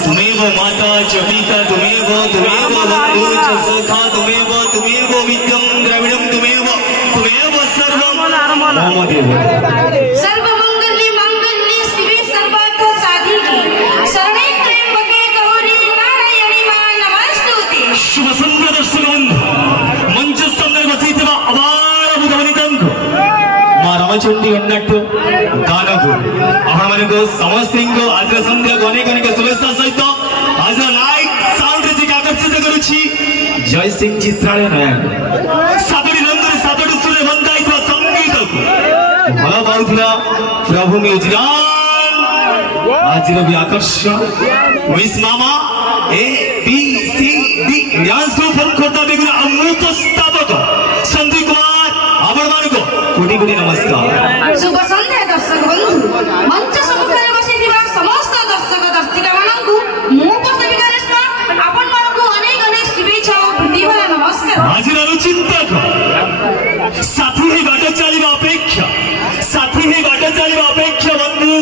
तुमेव माता च पिता तुमेव बन्धु च सखा तुमेव विद्यं द्रविडं तुमेव सर्वं मम देव। सर्वमंगल्ये मांगल्ये शिवे सर्वार्थ साधिके शरणे त्र्यंबके गौरी नारायणी मा नमस्तुते। शुभ संध्या दर्शक बंधु मंच संदर्भ बसिथिबा अबार बुधवनितंक मा रामचंडी अन्नट्टु गानकु आपण मानको समस्तिंको आज संध्या अनेक शुभेच्छा सहित आज लाइट साउंड रे आकर्षित करूछि जय सिंह चित्रालय नया सातोडी नंदर सातोडी सुरे बंदाइथवा संगीत को भल पाउथिला प्रभु म्यूजिक आज भी आकर्षण विस मामा A B C D dance group for खोता बेगुना अमृत स्थापक संदीप कुमार आपण मानको कोटी कोटी नमस्कार। शुभ संध्या दर्शक बंधु मंच सम्मुखरे बसिथिबा समस्त दर्शक दर्शिका माननकु मु उपस्थित करेस्मा आपण मानकु अनेक शुभेच्छा और प्रीतिभरा नमस्कार। आज चिंतक साथी ही बाट चलिबा अपेक्षा बंधु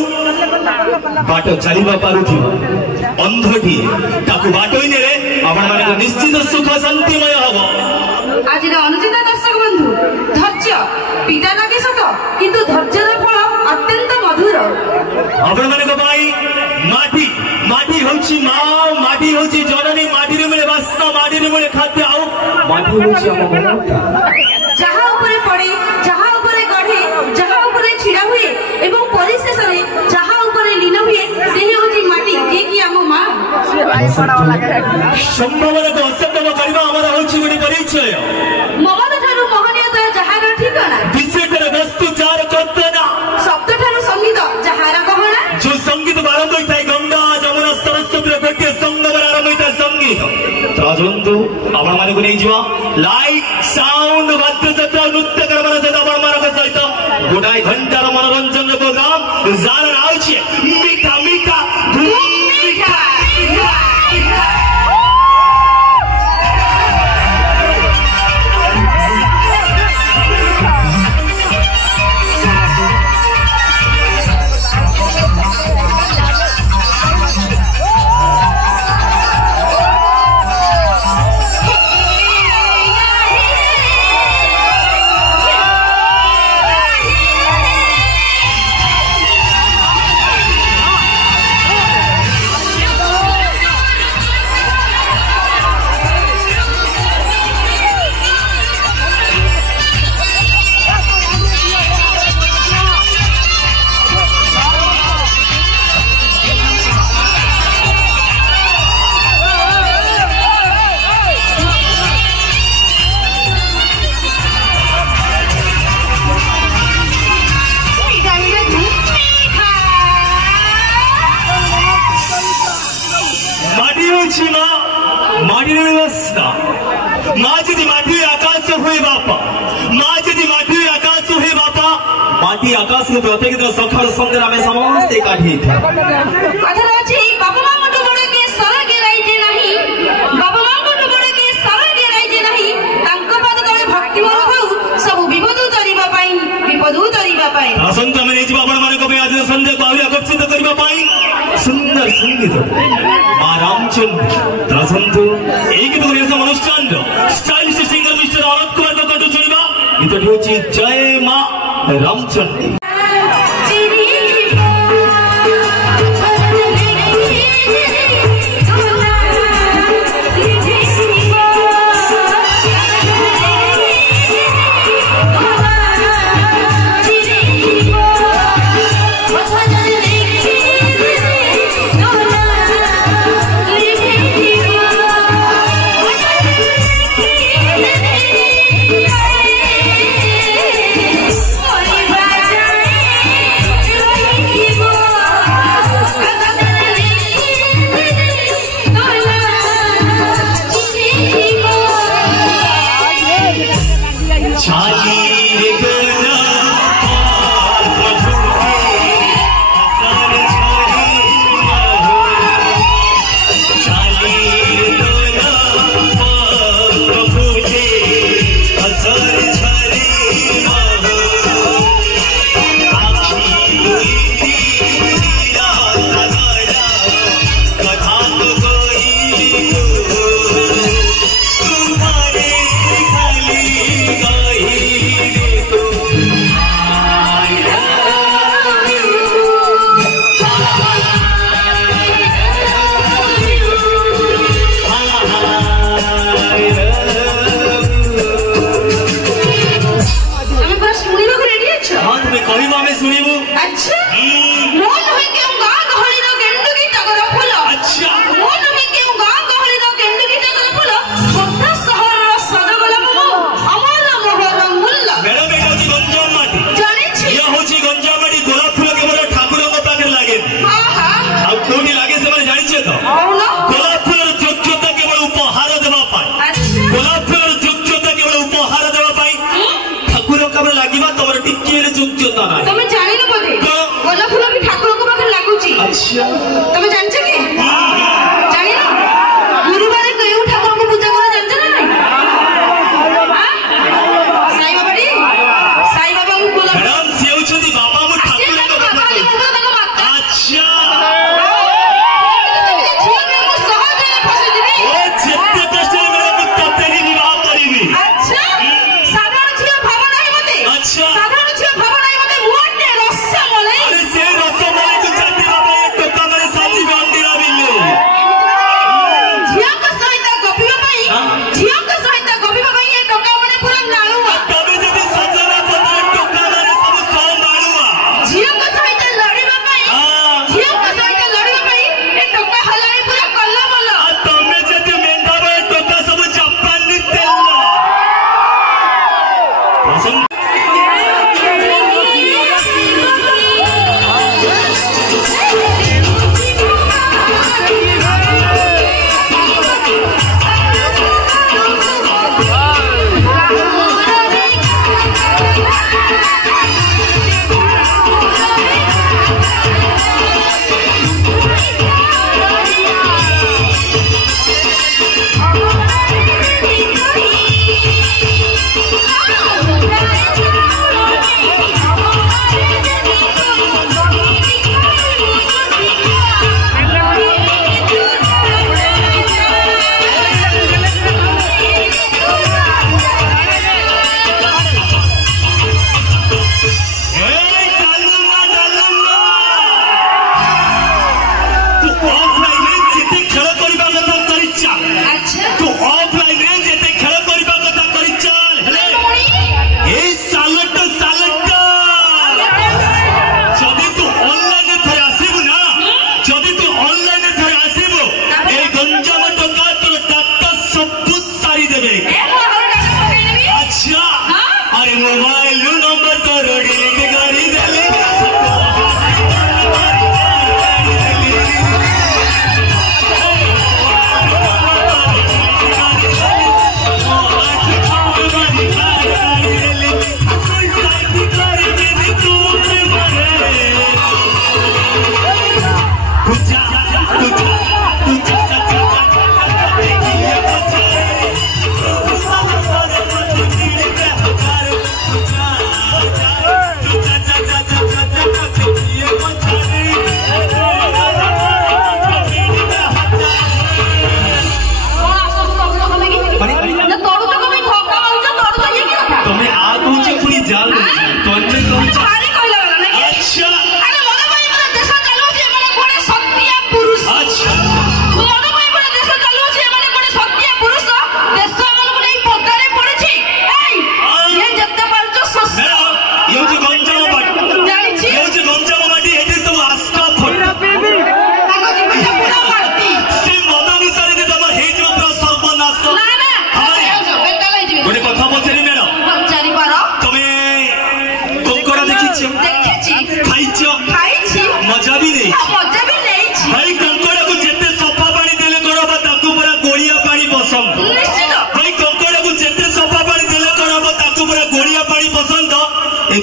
बाट चलिबा पारुथिबा अंधटी ताकु बाटोई नेले आपण माने निश्चित सुख शांतिमय हबो। आज अनुचित दर्शक बंधु धैर्य पिता लागे सत किंतु धैर्यर फल अत्यंत मधुर। आपण माने भाई माटी माटी होची मां माटी होची जननी माटी रे मिले वासना माटी रे मिले खाद्य आउ माटी होची हम जहा ऊपर पड़े जहा ऊपर गढ़े जहा ऊपर छिड़ा हुए एवं परिशेष रे जहा ऊपर लीन हुए सेही होची माटी जे कि हम मां संभवना को असंभव करबा हमरा होची गोटी परिचय ममता ठारू मोहनीयता जहार ठिकाना विशेषकर वस्तु चार कल्पना शब्द ठारू संगीत जहार कहना जो संगीत आरंभ होता है गंगा जमुना सरस्वती गोटे संगम आरंभ होता है संगीत तजंतु आपण माने को नहीं जीवा लाइट साउंड वाद्य जत्रा नृत्य करबा सहित आपण मानक सहित गोटाई घंटार मनोरंजन प्रोग्राम जान आउछि मीठा मीठा धूम मीठा माटी आकाश को प्रत्येक दिन सकाळ संध्या आमे समस्त एकाठी कथन अछि बाबा मांगटो बड़ के सरगे राइजे नाही बाबा मांगटो बड़ के सरगे राइजे नाही तांको पद तळे भक्ति मोर भाउ सब विपद उतरिबा पाई असंत में नहीं जीवा आपण माने को आज संध्या को आहुरी आकर्षित करिबा पाई सुंदर संगीत मां रामचंद्र दसंतु एक तो रेस अनुष्ठान स्टाइलिश सिंगर मिस्टर औरत कुमार को कटु सुनिबा इतोटी होची जय मां रामचंद्र। Bye. अच्छा তুমি জানছো কি জানি না গুরুবারে কেউ ঠাকুরকে পূজা করে জানছো না নাই সাই বাবা রে সাই বাবা মু বলা ম্যাডাম সে হচ্ছে বাবা মু ঠাকুর আচ্ছা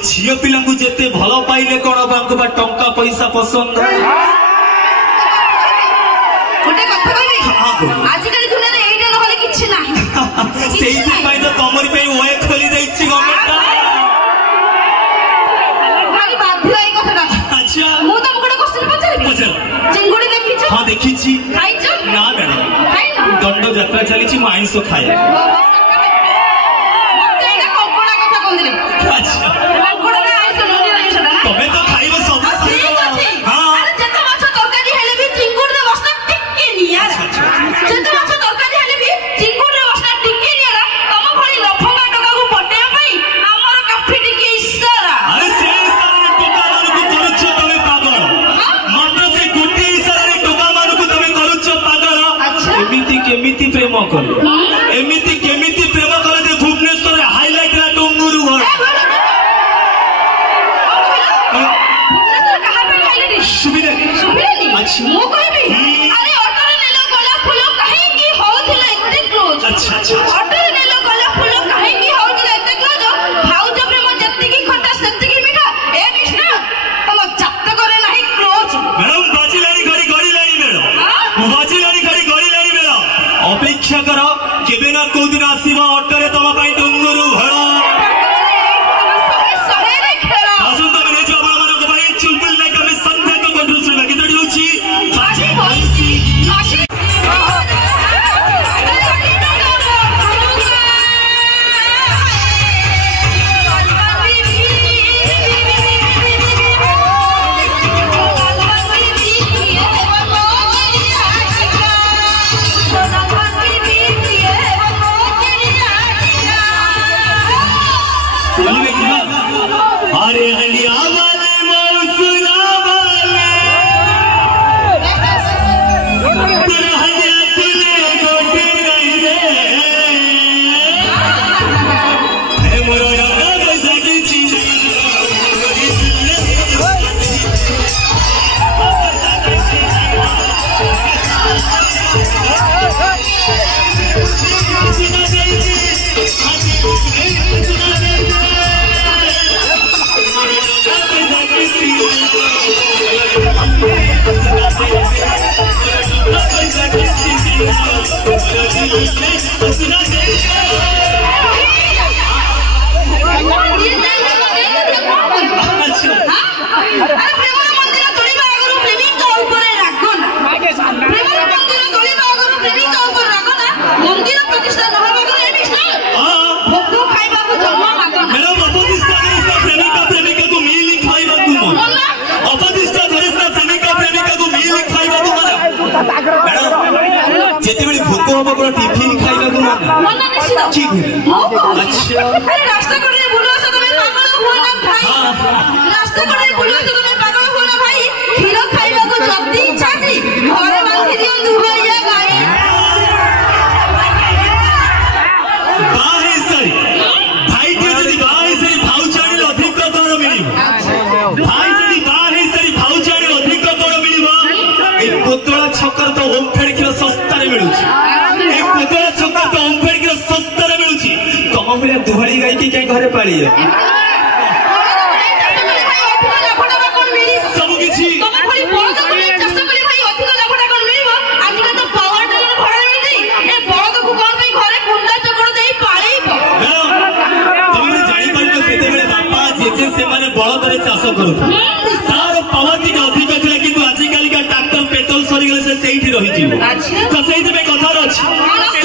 झील पिला जिते भल पाइले कौन बा टंका पैसा पसंद आजिकल दुनिया एटा नहले किछि नाही सेही पई तो तमरी पे ओए खोली दैछि गवर्नमेंट मारी बाध्य ए कथाटा अच्छा मु तो कोड क्वेश्चन पछारबी पछार चिंगुडी देखिछ हां देखिछि खाइछ ना मैडम खाइ ना दंड यात्रा चलीछि मु आइंस खाए मते एटा कोकोडा कथा कहदिले अच्छा कोकोडा ना आइंस नोनी रही छडा ना तबे तो खाइबो सब हां अरे जत माछ तरकारी हेले भी चिंगुडी रे बसना टिके नियारा जत माछ तरकारी हेले भी चिंगुडी रे बसना टिके नियारा तम भली लफंगा टका को पटेया पई हमर काफी टिके इशारा अरे से इशारा टका मानु को करूछ तमे पागल मात्र से गुटी इशारा टका मानु को तमे करूछ पागल अच्छा एमिति केमिति प्रेम करे एमिति केमिति प्रेम करे जे भुवनेश्वर हाईलाइट रा डोंगुरु घर अच्छा मु कहबी अरे ऑटो रे नेलो गोलाप फूल काहे की होथिले एते क्लोज अच्छा अच्छा ऑटो रे नेलो गोलाप फूल काहे की होथिले एते क्लोज भाउज प्रेम जत्ती की खटा सत्ती की मीठा ए कृष्ण तम चत्त करे नाही क्लोज मैडम केबे ना को दिन आसीबा ऑटोरे तमा पई डंगरू भड़ा आसुन तमे ने जो आपण मन को भाई चुलबुल लाइक हम संध्या को कंट्रोल सुनबा कितडी होची बाजी बंसी अरे हलिया वाले मौसुला वाले तुम हलिया तुले गोटे गई रे हे मोरो रंगा कैसा की चीज जेतेबेले भोक होबो पुरा टिफिन खाइबा को मन निश्चित ठीक है अच्छा अरे रास्ता करे बुलो से तुम पागल हो ना भाई रास्ता करे बुलो से तुम पागल हो ना भाई खीर खाइबा को जल्दी इच्छा थी घरे बांधी दियो दुबैया गाई बाहे सही भाई के जदी बाहे सही भाउचाणी अधिक दर मिलिबो भाई जदी बाहे सही भाउचाणी अधिक दर मिलिबो ए कोतळा छकर तो ओमफेड के सस्ता रे मिलुची ए कोतळा छकर तो ओमफेड के सस्ता रे मिलुची तम भले दुहरी गाई की कहीं घरे पाली है सब किछि तम भली बळद को चाष करी भाई अधिक लाभटा कोन मिलिबो आजिका तो पावर टेलर भड़ा मिलि ए बळद को कोन भाई घरे कुंडा चक्र देई पाळीबो तमे जानि पाइलो सेते बेले बापा जेजे से माने बळद रे चाष करू तार पावर की अधिक थिला किंतु आजि काली का ट्रैक्टर पेट्रोल सरी गेले से सेठी रहि जीवो तो सेहि में कथा अछि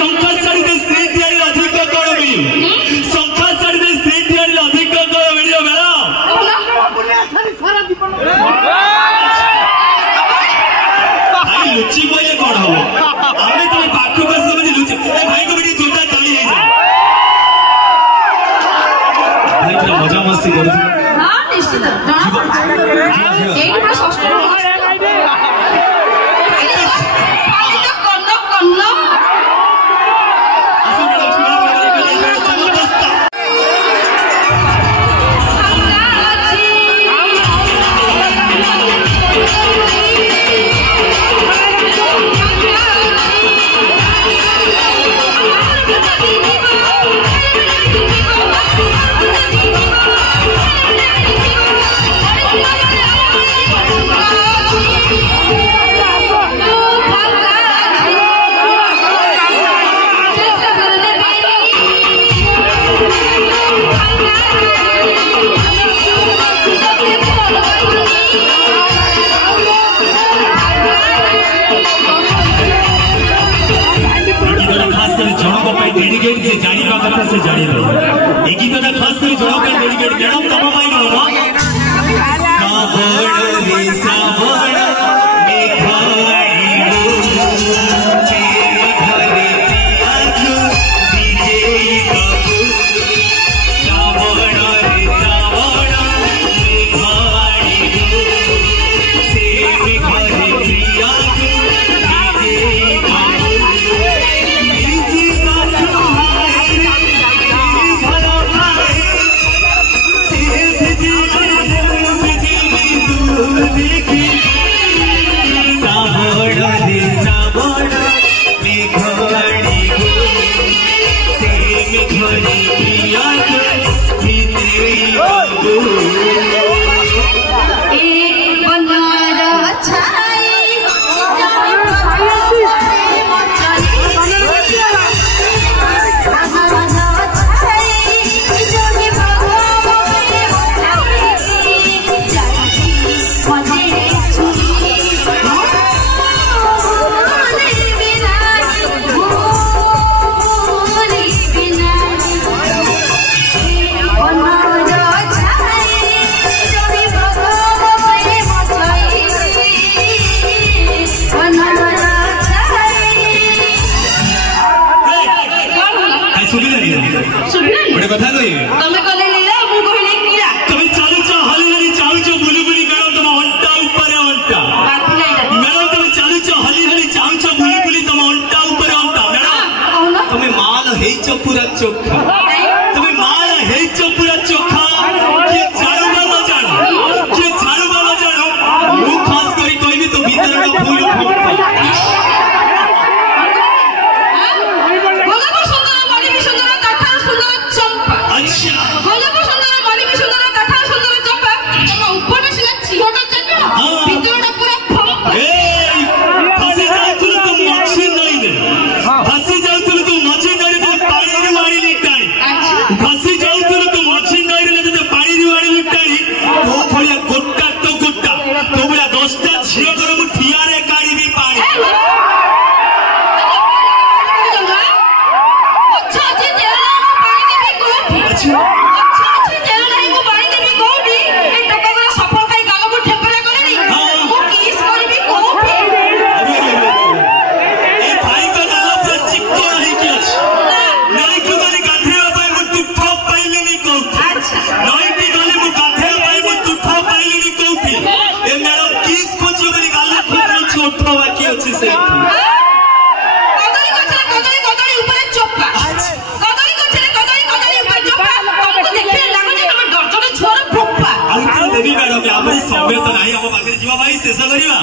संख्या सारी दे स्त्री दियारी अधिक कोन मिली संख्या सारी दे स्त्री दियारी अधिक कोन मिलियो बेला भाई लुची बोले कोन हो हमें तो पाखु को समझ लुची ए भाई को बेटी जोटा ताली है भाई पूरा मजा मस्ती करू हां निश्चित एई पूरा षष्ठ डेडिकेट से जानी का कथा से जानी लो एक ही तो खास कर जोड़ा का डेडिकेट मैडम तब भाई मामा सावण रे सावण देखी କଥା କହିବେ ତମେ କହିଲେ ଲୀଳା ମୁଁ କହିଲି କ୍ରୀଡ଼ା ତମେ ଚାଲୁଛ ହଲି ହଲି ଚାହୁଛ ବୁଲି ବୁଲି ମ୍ୟାଡମ ତମ ଅଣ୍ଟା ଉପରେ ଅଣ୍ଟା ମ୍ୟାଡମ ତମେ ଚାଲୁଛ ହଲି ହଲି ଚାହୁଛ ବୁଲି ବୁଲି ତମ ଅଣ୍ଟା ଉପରେ ଅଣ୍ଟା ମ୍ୟାଡମ ତମେ ମାଲ ହେଇଛ ପୁରା ଚୋଖା ତମେ ମାଲ ହେଇଛ ପୁରା ଚୋଖା କିଏ ଜାଣୁବା ନ ଜାଣୁ କିଏ ଜାଣୁବା ନ ଜାଣୁ ମୁଁ ଖାସ କରି କହିବି ତ ଭିତରର ଫୁଲ ଫୁଟ समय तो नहीं हम पाखे जीवा भाई शेष करवा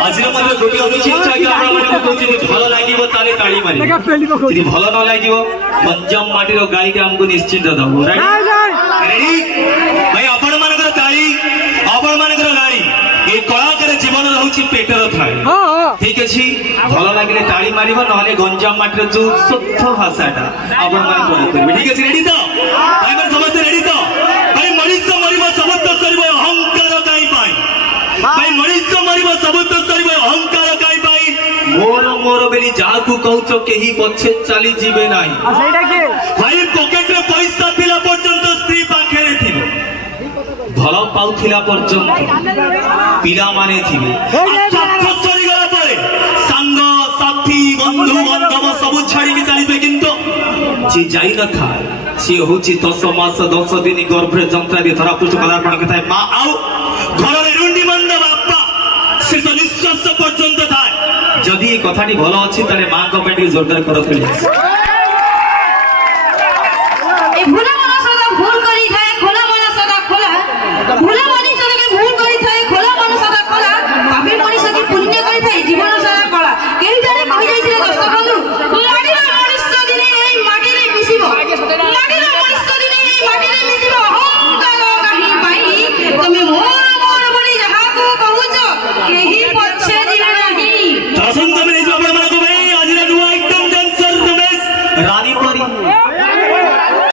आज गोटे अनुचित भल लगे ताली मारे भल न लगे गंजाम माटी गाई के आमको निश्चिंत दबू भाई आपण मान ताली आपण मान गाड़ी ये कलाकार जीवन रोचे पेटर थाए ठीक अच्छे भल लगे ताली मार ना गंजाम माटी जो शुद्ध भाषाटा आपण मैंने ठीक अच्छे रेडी तो भाई समस्त रेडी तो भाई मनीष मर समस्त सर अहंकार कहीं भाई मनीष मर सबुत सर अहंकार कहीं मोर मोर बेली जहाँ कहच कहीं पछे चली जीवे ना भाई पॉकेट रे पैसा थिला पर्यंत स्त्री पाखे भल पाउथिला पर्यंत पिला माने थिबे सरी गला परे संग साथी बंधु बांधव सब छाड़ी के चलीबे किंतु जे जाई न था से होची 10 मास 10 दिन गर्भरे जंत्रा दे धरा पुछ पदार्पण करता है मां आउ घर रे रुंडी मंद बापा से निश्वास पर्यंत था जदि ये कथाटी भल अच्छी ताले मां को पेटी जोरदार कर